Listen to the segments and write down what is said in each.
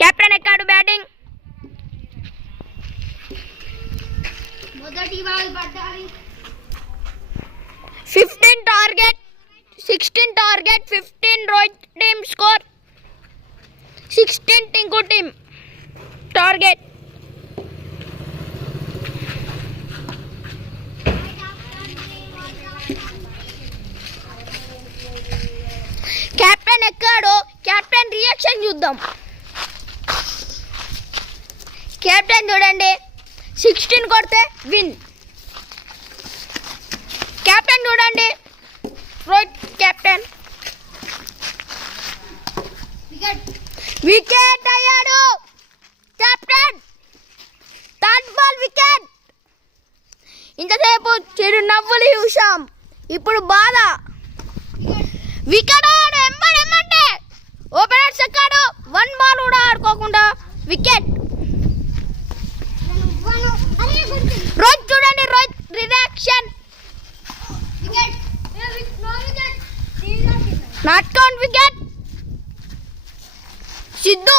Captain ఎక్కాడు batting. మొదటి ball పడ్డాలి. 15 target, 16 target, 15 Rohit team score, 16 Tinku team target. Captain ఎక్కాడు, కెప్టెన్ రియాక్షన్ చూద్దాం. కెప్టెన్ చూడండి, 16 కొడితే విన్. కెప్టెన్ చూడండి, రోహిత్ కెప్టెన్ వికెట్ అయ్యాడు. Captain third ball wicket. ఇంతసేపు చెడు నవ్వులు చూసాం, ఇప్పుడు బాధ. వికెట్ ఆడు ఎమ్మంటే ఓపెనర్స్ ఎక్కాడు, 1 బాల్ కూడా ఆడుకోకుండా వికెట్. రోహిత్ చూడండి, Rohit reaction. Not count wicket. Siddhu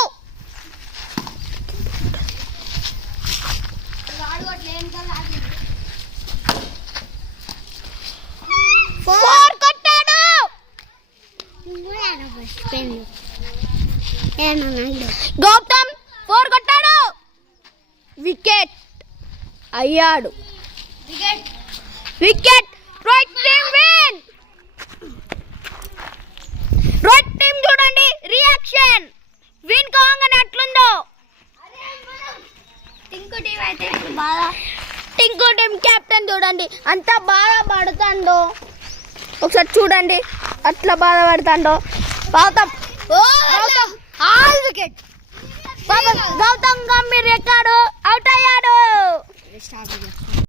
four కొట్టాడు. గౌతమ్ 4 కొట్టాడు, వికెట్ అయ్యాడు. Wicket. Rohit team win. Rohit team చూడండి రియాక్షన్, విన్ కాగానే అట్లుందో. టింకు టీం అయితే బాగా, టింకు టీమ్ కెప్టెన్ చూడండి అంత బాగా పడుతుందో, ఒకసారి చూడండి అట్లా బాధపడుతుందో. Gautam all wicket. గౌతమ్